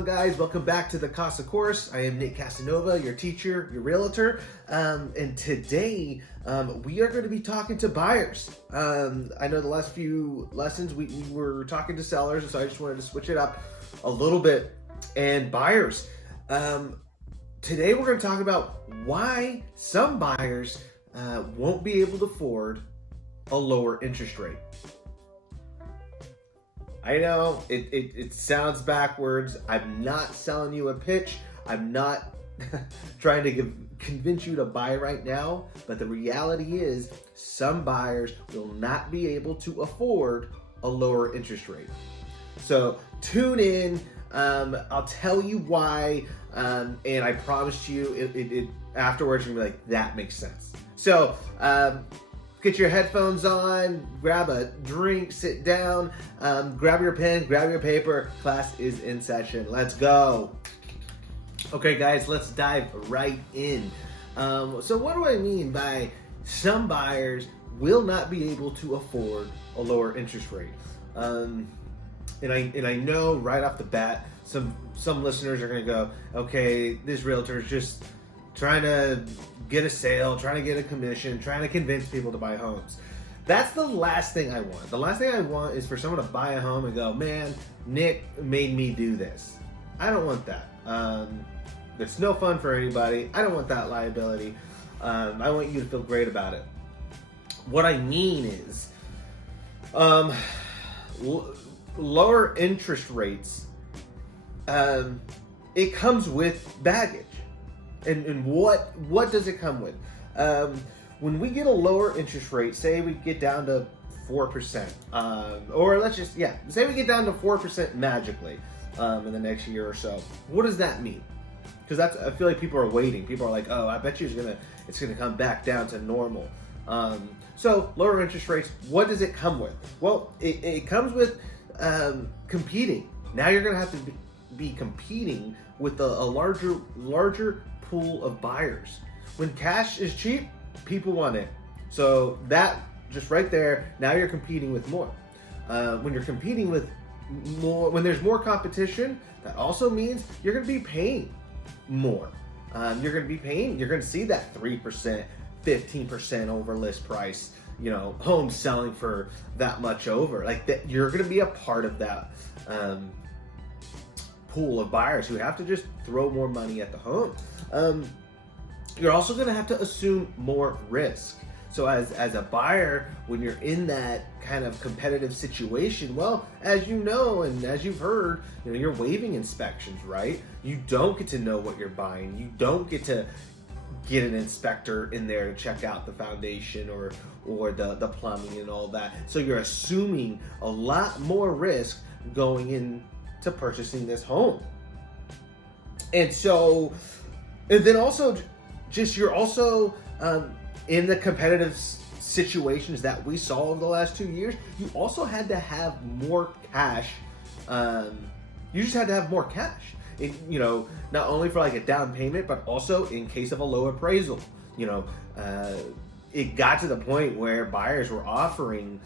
on, guys? Welcome back to the CASA Course. I am Nick Casanova, your teacher, your realtor. And today we are going to be talking to buyers. I know the last few lessons we were talking to sellers, so I just wanted to switch it up a little bit. And buyers. Today we're going to talk about why some buyers won't be able to afford a lower interest rate. I know it sounds backwards. I'm not selling you a pitch. I'm not trying to convince you to buy right now. But the reality is some buyers will not be able to afford a lower interest rate. So tune in. I'll tell you why. And I promise you it afterwards you're gonna be like, that makes sense. So get your headphones on, grab a drink, sit down, grab your pen, grab your paper. Class is in session. Let's go. Okay, guys, let's dive right in. So what do I mean by some buyers will not be able to afford a lower interest rate? And I know right off the bat, some listeners are going to go, okay, this realtor is just trying to get a sale, trying to get a commission, trying to convince people to buy homes. That's the last thing I want. The last thing I want is for someone to buy a home and go, man, Nick made me do this. I don't want that. It's no fun for anybody. I don't want that liability. I want you to feel great about it. What I mean is lower interest rates, it comes with baggage. And what does it come with? When we get a lower interest rate, say we get down to 4%, or say we get down to 4% magically in the next year or so. What does that mean? Because I feel like people are waiting. People are like, oh, I bet you it's gonna come back down to normal. So lower interest rates, what does it come with? Well, it comes with competing. Now you're gonna have to be competing with a larger pool of buyers. When cash is cheap, people want it. So that just right there, now you're competing with more. When you're competing with more, when there's more competition, that also means you're going to be paying more. You're going to see that 3%, 15% over list price, homes selling for that much over. Like that, you're going to be a part of that pool of buyers who have to just throw more money at the home. You're also going to have to assume more risk. So as a buyer, when you're in that kind of competitive situation, well, as you know, and as you've heard, you're waiving inspections, right? You don't get to know what you're buying. You don't get to get an inspector in there to check out the foundation or the plumbing and all that. So you're assuming a lot more risk going into purchasing this home. And then also, you're also in the competitive situations that we saw over the last 2 years, you also had to have more cash. You just had to have more cash. Not only for like a down payment, but also in case of a low appraisal. It got to the point where buyers were offering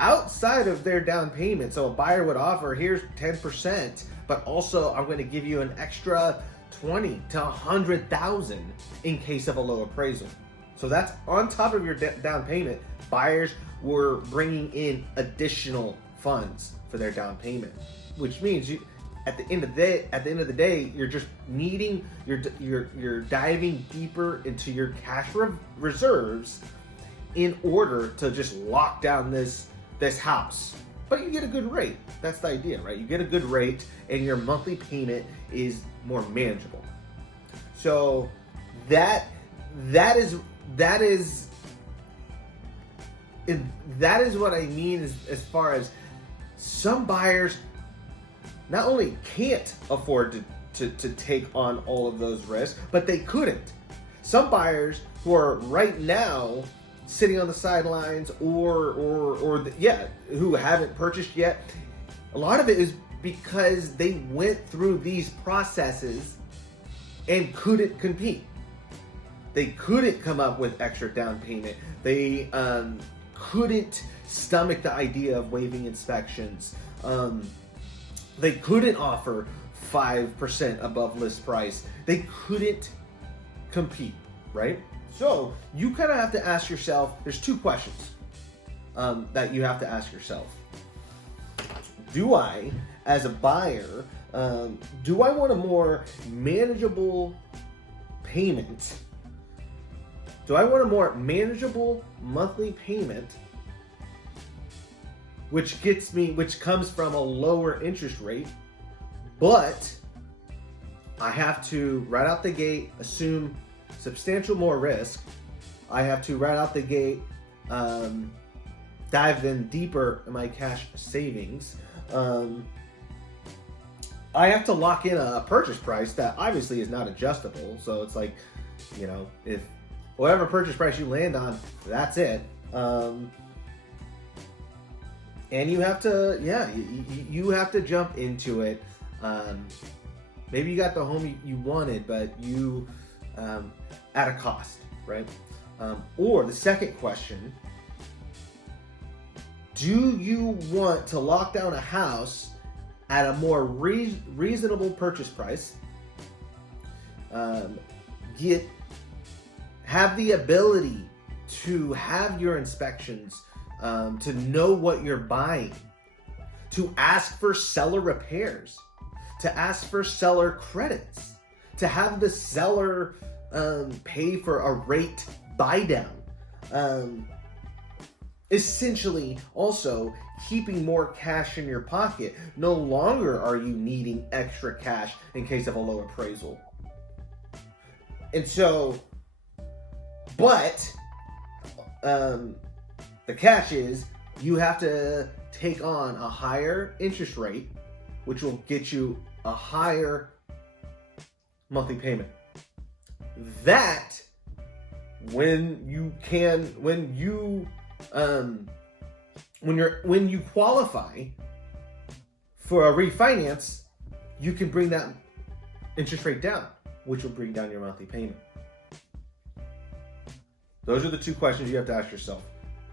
outside of their down payment. So a buyer would offer, here's 10%, but also I'm going to give you an extra 20 to 100,000 in case of a low appraisal. So that's on top of your down payment. Buyers were bringing in additional funds for their down payment, which means at the end of the day, you're just needing, you're diving deeper into your cash reserves in order to just lock down this house. But you get a good rate. That's the idea, right? You get a good rate and your monthly payment is more manageable. So that is what I mean as far as some buyers not only can't afford to take on all of those risks, but they couldn't. Some buyers who are right now sitting on the sidelines who haven't purchased yet, a lot of it is because they went through these processes and couldn't compete. They couldn't come up with extra down payment. They couldn't stomach the idea of waiving inspections. They couldn't offer 5% above list price. They couldn't compete, right? So you kind of have to ask yourself, there's two questions that you have to ask yourself. Do I, as a buyer, do I want a more manageable payment? Do I want a more manageable monthly payment, which comes from a lower interest rate, but I have to, right out the gate, assume substantial more risk. I have to, right out the gate, dive in deeper in my cash savings. I have to lock in a purchase price that obviously is not adjustable. So it's like, you know, if whatever purchase price you land on, that's it. And you have to, you have to jump into it. Maybe you got the home you wanted, but you, at a cost, right? Or the second question, do you want to lock down a house at a more reasonable purchase price, have the ability to have your inspections, to know what you're buying, to ask for seller repairs, to ask for seller credits, to have the seller pay for a rate buy down. Essentially, also keeping more cash in your pocket. No longer are you needing extra cash in case of a low appraisal. And so, but the catch is you have to take on a higher interest rate, which will get you a higher monthly payment. That when you qualify for a refinance, you can bring that interest rate down, which will bring down your monthly payment. Those are the two questions you have to ask yourself.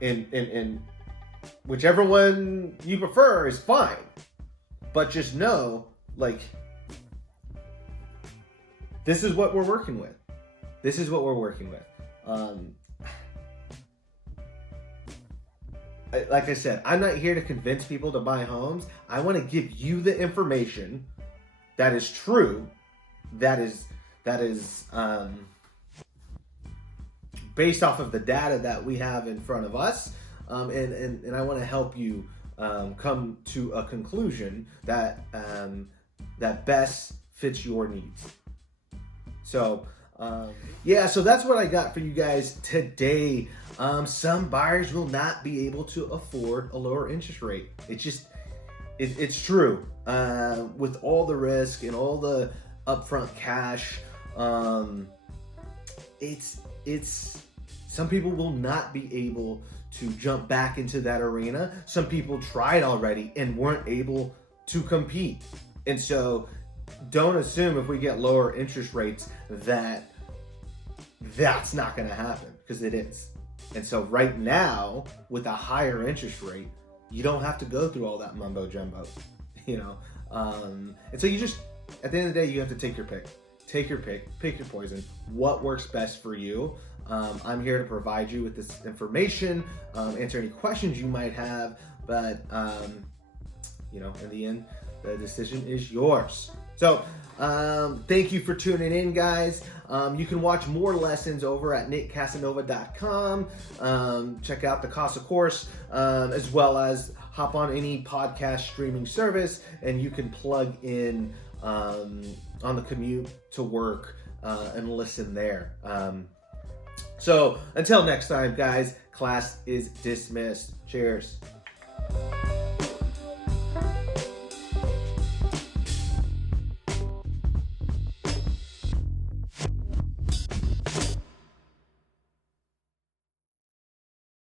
And whichever one you prefer is fine. But just know, like, this is what we're working with. This is what we're working with. Like I said, I'm not here to convince people to buy homes. I want to give you the information that is true, that is based off of the data that we have in front of us, and I want to help you come to a conclusion that that best fits your needs. So so that's what I got for you guys today. Some buyers will not be able to afford a lower interest rate. It's true. With all the risk and all the upfront cash, it's some people will not be able to jump back into that arena. Some people tried already and weren't able to compete. And so don't assume if we get lower interest rates that that's not going to happen, because it is. And so right now, with a higher interest rate, you don't have to go through all that mumbo jumbo, you know. And so you just, at the end of the day, you have to take your pick. Take your pick, pick your poison. What works best for you? I'm here to provide you with this information, answer any questions you might have, but you know, in the end, the decision is yours. So thank you for tuning in, guys. You can watch more lessons over at nickcasanova.com. Check out the CASA Course, as well as hop on any podcast streaming service, and you can plug in on the commute to work and listen there. So until next time, guys, class is dismissed. Cheers.